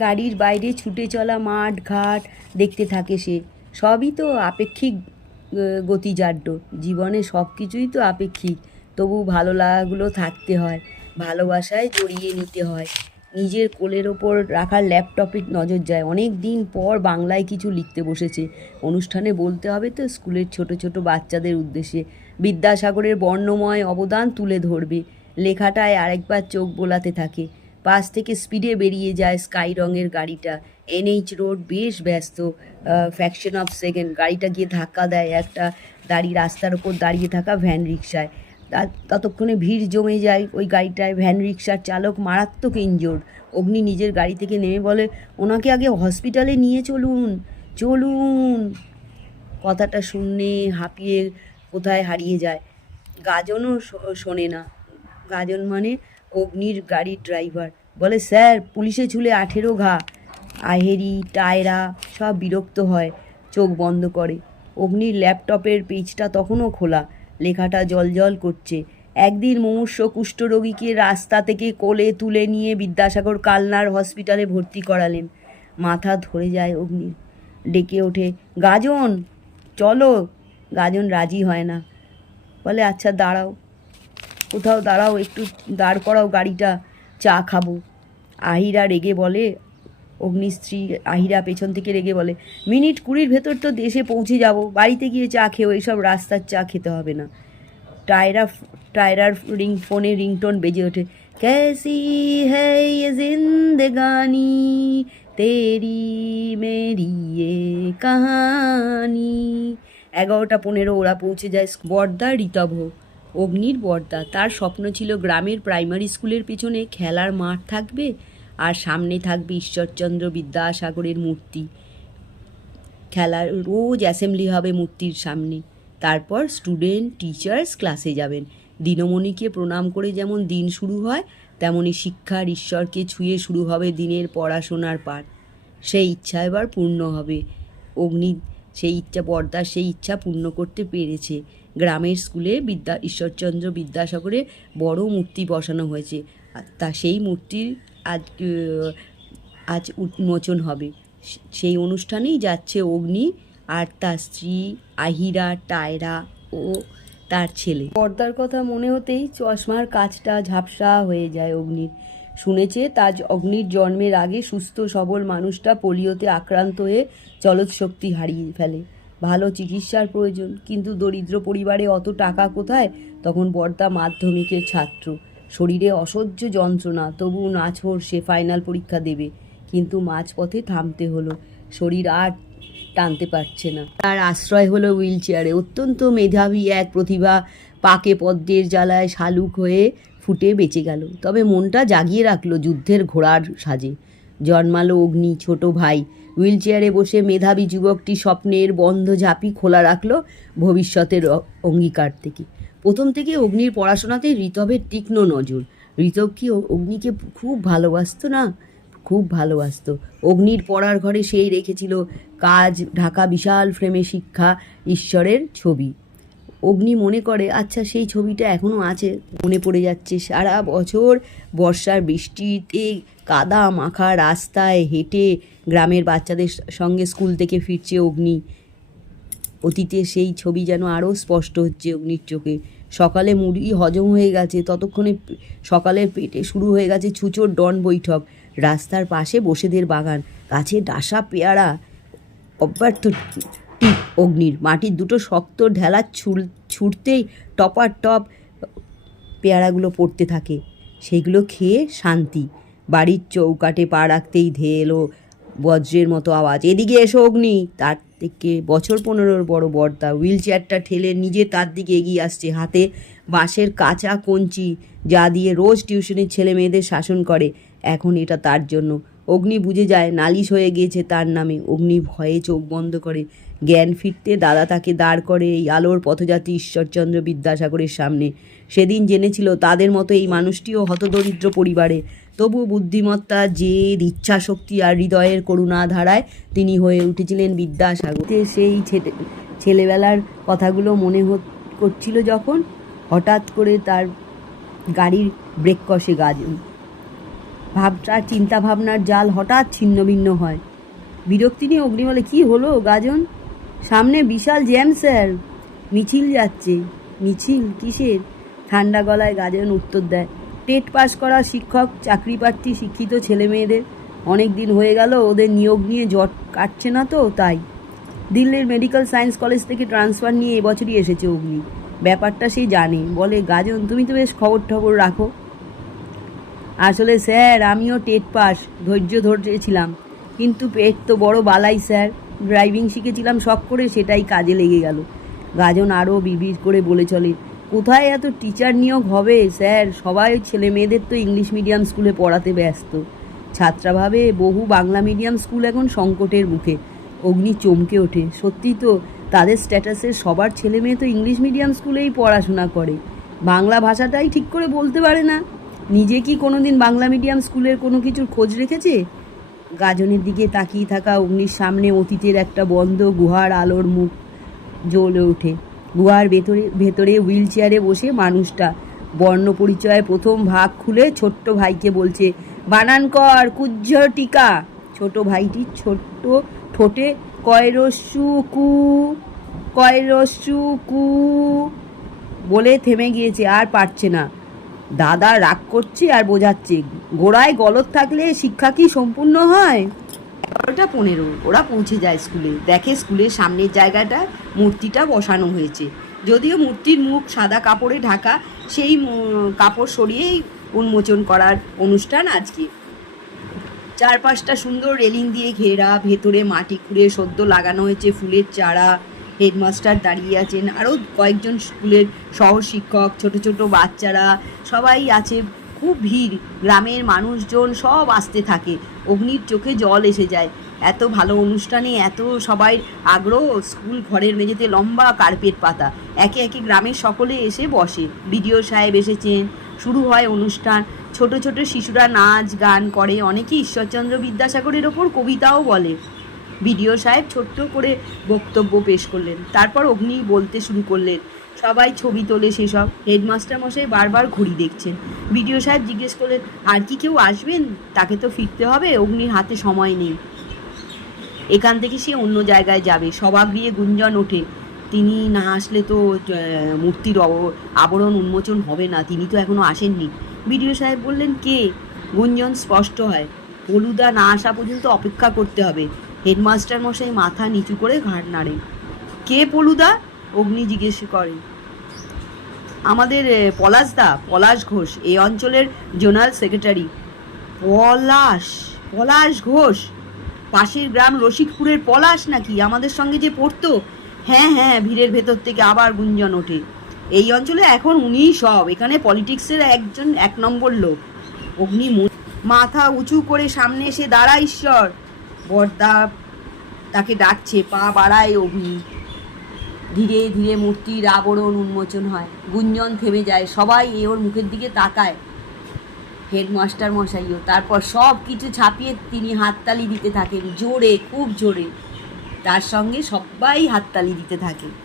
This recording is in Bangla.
গাড়ির বাইরে ছুটে চলা মাঠ, ঘাট দেখতে থাকে সে। সবই তো আপেক্ষিক গতিজাড্য জীবনে সব কিছুই তো আপেক্ষিক, তবু ভালো লাগাগুলো থাকতে হয়, ভালোবাসায় জড়িয়ে নিতে হয়। নিজের কোলের ওপর রাখার ল্যাপটপে নজর যায়। অনেক দিন পর বাংলায় কিছু লিখতে বসেছে। অনুষ্ঠানে বলতে হবে তো, স্কুলের ছোট ছোট বাচ্চাদের উদ্দেশ্যে। বিদ্যাসাগরের বর্ণময় অবদান তুলে ধরবে। লেখাটায় আরেকবার চোখ বোলাতে থাকে। পাশ থেকে স্পিডে বেরিয়ে যায় স্কাই রঙের গাড়িটা। এনএইচ রোড বেশ ব্যস্ত ফ্যাকশন অফ সেকেন্ড গাড়িটা গিয়ে ধাক্কা দেয় একটা দাঁড়িয়ে রাস্তার ওপর দাঁড়িয়ে থাকা ভ্যান রিক্সায় ততক্ষণে ভিড় জমে যায় ওই গাড়িটায়। ভ্যান রিক্সার চালক মারাত্মক ইনজোর্ড অগ্নি নিজের গাড়ি থেকে নেমে বলে, ওনাকে আগে হসপিটালে নিয়ে চলুন চলুন। কথাটা শুনে হাঁপিয়ে কোথায় হারিয়ে যায়। গাজনও শোনে না। গাজন মানে অগ্নির গাড়ির ড্রাইভার বলে, স্যার, পুলিশে ঝুলে আঠেরো ঘা, আহেরি, টায়রা সব বিরক্ত হয়, চোখ বন্ধ করে। অগ্নির ল্যাপটপের পেজটা তখনও খোলা, লেখাটা জলজল করছে। একদিন মুমূর্ষ কুষ্ঠরোগীকে রাস্তা থেকে কোলে তুলে নিয়ে বিদ্যাসাগর কালনার হসপিটালে ভর্তি করালেন। মাথা ধরে যায় অগ্নির। ডেকে ওঠে, গাজন, চলো। গাজন রাজি হয় না। বলে আচ্ছা দাঁড়াও। কোথাও দাঁড়াও, একটু দাঁড় করাও গাড়িটা, চা খাব। আহিরা রেগে বলে, অগ্নিস্ত্রী আহিরা পেছন থেকে রেগে বলে, মিনিট কুড়ির ভেতর তো দেশে পৌঁছে যাব, বাড়িতে গিয়ে চা খেয়েও এইসব রাস্তার চা খেতে হবে না। টায়রা টায়রার রিং, ফোনে রিংটোন বেজে ওঠে ক্যাসি হ্যাঁ জিন্দেগানি, তেরি মেরি এ কাহানি? এগারোটা পনেরো ওরা পৌঁছে যায় বর্দা ঋতভোগ অগ্নির বর্দা। তার স্বপ্ন ছিল গ্রামের প্রাইমারি স্কুলের পিছনে খেলার মাঠ থাকবে আর সামনে থাকবে ঈশ্বরচন্দ্র বিদ্যাসাগরের মূর্তি। খেলার রোজ অ্যাসেম্বলি হবে মূর্তির সামনে। তারপর স্টুডেন্ট, টিচার্স ক্লাসে যাবেন। দিনমণিকে প্রণাম করে যেমন দিন শুরু হয়, তেমনি শিক্ষার ঈশ্বরকে ছুঁয়ে শুরু হবে দিনের পড়াশোনার পাঠ। সেই ইচ্ছা এবার পূর্ণ হবে। অগ্নি সেই ইচ্ছা পর্দার সেই ইচ্ছা পূর্ণ করতে পেরেছে। গ্রামের স্কুলে বিদ্যা, ঈশ্বরচন্দ্র বিদ্যাসাগরে বড় মূর্তি বসানো হয়েছে। তা সেই মূর্তির আজ আজ উন্মোচন হবে। সেই অনুষ্ঠানেই যাচ্ছে অগ্নি আর তার স্ত্রী আহিরা, টায়রা ও তার ছেলে। পর্দার কথা মনে হতেই চশমার কাজটা ঝাপসা হয়ে যায় অগ্নির। শুনেছে, তাজ অগ্নির জন্মের আগে সুস্থ সবল মানুষটা পোলিওতে আক্রান্ত হয়ে চলৎশক্তি হারিয়ে ফেলে। ভালো চিকিৎসার প্রয়োজন। কিন্তু দরিদ্র পরিবারে অত টাকা কোথায়? তখন বর্দা মাধ্যমিকের ছাত্র। শরীরে অসহ্য যন্ত্রণা, তবু নাছোড় সে ফাইনাল পরীক্ষা দেবে। কিন্তু মাঝপথে থামতে হলো। শরীর আর টানতে পারছে না। তার আশ্রয় হলো হুইল চেয়ারে অত্যন্ত মেধাবী এক প্রতিভা পাকে পদ্মের জ্বালায় শালুক হয়ে ফুটে বেঁচে গেল। তবে মনটা জাগিয়ে রাখল যুদ্ধের ঘোড়ার সাজে। জন্মালো অগ্নি ছোট ভাই। হুইল চেয়ারে বসে মেধাবী যুবকটি স্বপ্নের বন্ধ ঝাঁপি খোলা রাখল ভবিষ্যতের অঙ্গীকার থেকে। প্রথম থেকে অগ্নির পড়াশোনাতে ঋতবের তীক্ষ্ণ নজর। ঋতব কি অগ্নিকে খুব ভালোবাসতো না? খুব ভালোবাসতো। অগ্নির পড়ার ঘরে সেই রেখেছিল কাজ, ঢাকা বিশাল ফ্রেমে শিক্ষা, ঈশ্বরের ছবি। অগ্নি মনে করে আচ্ছা সেই ছবিটা এখনও আছে, মনে পড়ে যাচ্ছে। সারা বছর বর্ষার বৃষ্টিতে কাদা মাখা রাস্তায় হেঁটে গ্রামের বাচ্চাদের সঙ্গে স্কুল থেকে ফিরছে অগ্নি। অতীতে সেই ছবি যেন আরও স্পষ্ট হচ্ছে অগ্নির চোখে। সকালে মুড়ি হজম হয়ে গেছে, ততক্ষণে সকালের পেটে শুরু হয়ে গেছে ছুচোর ডন বৈঠক। রাস্তার পাশে বসেদের বাগান, গাছে ডাসা পেয়ারা, অব্যর্থ অগ্নির মাটির দুটো শক্ত ঢেলা ছুল, ছুটতেই টপার টপ পেয়ারাগুলো পড়তে থাকে। সেগুলো খেয়ে শান্তি। বাড়ির চৌকাটে পা রাখতেই ধেয়ে এলো বজ্রের মতো আওয়াজ। এদিকে এসো অগ্নি! তার থেকে বছর পনেরোর বড় বর্দা হুইল চেয়ারটা ঠেলে নিজে তার দিকে এগিয়ে আসছে। হাতে বাঁশের কাঁচা কঞ্চি যা দিয়ে রোজ টিউশনের ছেলে মেয়েদের শাসন করে। এখন এটা তার জন্য। অগ্নি বুঝে যায়, নালিশ হয়ে গিয়েছে তার নামে। অগ্নি ভয়ে চোখ বন্ধ করে জ্ঞান ফিরতে দাদা তাকে দাঁড় করে এই আলোর পথযাত্রী ঈশ্বরচন্দ্র বিদ্যাসাগরের সামনে। সেদিন জেনেছিল তাদের মতো এই মানুষটিও হতদরিদ্র পরিবারে। তবু বুদ্ধিমত্তা, জেদ, ইচ্ছাশক্তি আর হৃদয়ের করুণা ধারায় তিনি হয়ে উঠেছিলেন বিদ্যাসাগর। সেই ছেলে- ছেলেবেলার কথাগুলো মনে করছিল যখন হঠাৎ করে তার গাড়ির ব্রেক কষে গাজন ভাবটা চিন্তা ভাবনার জাল হঠাৎ ছিন্ন ভিন্ন হয়। বিরক্তি নিয়ে অগ্নি বলে কী হলো গাজন? সামনে বিশাল জ্যাম, স্যার। মিছিল যাচ্ছে। মিছিল কিসের? ঠান্ডা গলায় গাজন উত্তর দেয়। টেট পাস করা শিক্ষক চাকরি প্রার্থী শিক্ষিত ছেলে মেয়েদের অনেক দিন হয়ে গেল, ওদের নিয়োগ নিয়ে জট কাটছে না তো, তাই। দিল্লির মেডিকেল সায়েন্স কলেজ থেকে ট্রান্সফার নিয়ে এবছরই এসেছে অগ্নি। ব্যাপারটা সে জানে। বলে, গাজন, তুমি তো বেশ খবর টবর রাখো। আসলে, স্যার, আমিও টেট পাস। ধৈর্য ধরেছিলাম। কিন্তু পেট তো বড় বালাই, স্যার। ড্রাইভিং শিখেছিলাম, শখ করে সেটাই কাজে লেগে গেল। গাজন আরও বিবির করে বলে চলে, কোথায় এত টিচার নিয়োগ হবে, স্যার? সবাই ছেলে মেয়েদের তো ইংলিশ মিডিয়াম স্কুলে পড়াতে ব্যস্ত। ছাত্রাভাবে বহু বাংলা মিডিয়াম স্কুল এখন সংকটের মুখে। অগ্নি চমকে ওঠে, সত্যি তো, তাদের স্ট্যাটাসের সবার ছেলে মেয়ে তো ইংলিশ মিডিয়াম স্কুলেই পড়াশোনা করে। বাংলা ভাষাটাই ঠিক করে বলতে পারে না। নিজে কি কোনোদিন বাংলা মিডিয়াম স্কুলের কোনো কিছুর খোঁজ রেখেছে? গাজনের দিকে তাকিয়ে থাকা অগ্নির সামনে অতীতের একটা বন্ধ গুহার আলোর মুখ জ্বলে ওঠে। গুহার ভেতরে ভেতরে হুইল চেয়ারে বসে মানুষটা বর্ণ পরিচয়ে প্রথম ভাগ খুলে ছোট্ট ভাইকে বলছে বানান কর কুজ্জ টিকা। ছোট ভাইটি ছোট্ট ঠোঁটে কয়রস্যু কু কয়রস্যু কু, বলে থেমে গিয়েছে, আর পারছে না। দাদা রাগ করছে আর বোঝাচ্ছে, গোড়ায় গলত থাকলে শিক্ষা কি সম্পূর্ণ হয়? এগারোটা পনেরো, ওরা পৌঁছে যায় স্কুলে। দেখে স্কুলের সামনের জায়গাটা মূর্তিটা বসানো হয়েছে। যদিও মূর্তির মুখ সাদা কাপড়ে ঢাকা, সেই কাপড় সরিয়েই উন্মোচন করার অনুষ্ঠান আজকে। চারপাশটা সুন্দর রেলিং দিয়ে ঘেরা, ভেতরে মাটি খুঁড়ে সদ্য লাগানো হয়েছে ফুলের চারা। হেডমাস্টার দাঁড়িয়ে আছেন আরও কয়েকজন স্কুলের সহ শিক্ষক ছোট ছোট বাচ্চারা, সবাই আছে, খুব ভিড়। গ্রামের মানুষজন সব আসতে থাকে, অগ্নির চোখে জল এসে যায়। এত ভালো অনুষ্ঠানে, এত সবাই আগ্রহ, স্কুল ঘরের মেঝেতে লম্বা কার্পেট পাতা। একে একে গ্রামের সকলে এসে বসে। বিডিও সাহেব এসেছেন, শুরু হয় অনুষ্ঠান। ছোট ছোট শিশুরা নাচ, গান করে। অনেকে ঈশ্বরচন্দ্র বিদ্যাসাগরের ওপর কবিতাও বলে। বিডিও সাহেব ছোট্ট করে বক্তব্য পেশ করলেন। তারপর অগ্নি বলতে শুরু করলেন, সবাই ছবি তোলে সেসব। হেডমাস্টার মশাই বারবার ঘড়ি দেখছেন। বিডিও সাহেব জিজ্ঞেস করলেন, আর কি কেউ আসবেন? তাকে তো ফিরতে হবে, অগ্নির হাতে সময় নেই। এখান থেকে সে অন্য জায়গায় যাবে। সভাগৃহে গুঞ্জন ওঠে, তিনি না আসলে তো মূর্তির আবরণ উন্মোচন হবে না, তিনি তো এখনও আসেননি। বিডিও সাহেব বললেন, কে? গুঞ্জন স্পষ্ট হয়, হলুদা না আসা পর্যন্ত অপেক্ষা করতে হবে। হেডমাস্টার মশাই মাথা নিচু করে ঘাড় নাড়েন। কে পলুদা? অগ্নি জিজ্ঞেস করেন। আমাদের পলাশদা পলাশ ঘোষ, এই অঞ্চলের জোনাল সেক্রেটারি। পলাশ পলাশ ঘোষ? পাশের গ্রাম রসিকপুরের পলাশ নাকি? আমাদের সঙ্গে যে পড়তো? হ্যাঁ হ্যাঁ ভিড়ের ভেতর থেকে আবার গুঞ্জন ওঠে। এই অঞ্চলে এখন উনিই সব। এখানে পলিটিক্সের একজন এক নম্বর লোক। অগ্নি মাথা উঁচু করে সামনে এসে, দাঁড়া, ঈশ্বর! বর্দা তাকে ডাকছে, পা বাড়ায় অগ্নি ধীরে ধীরে মূর্তির আবরণ উন্মোচন হয়। গুঞ্জন থেমে যায়, সবাই এ ওর মুখের দিকে তাকায়। হেডমাস্টার মশাইও, তারপর সব কিছু ছাপিয়ে তিনি হাততালি দিতে থাকেন, জোরে, খুব জোরে। তার সঙ্গে সবাই হাততালি দিতে থাকে।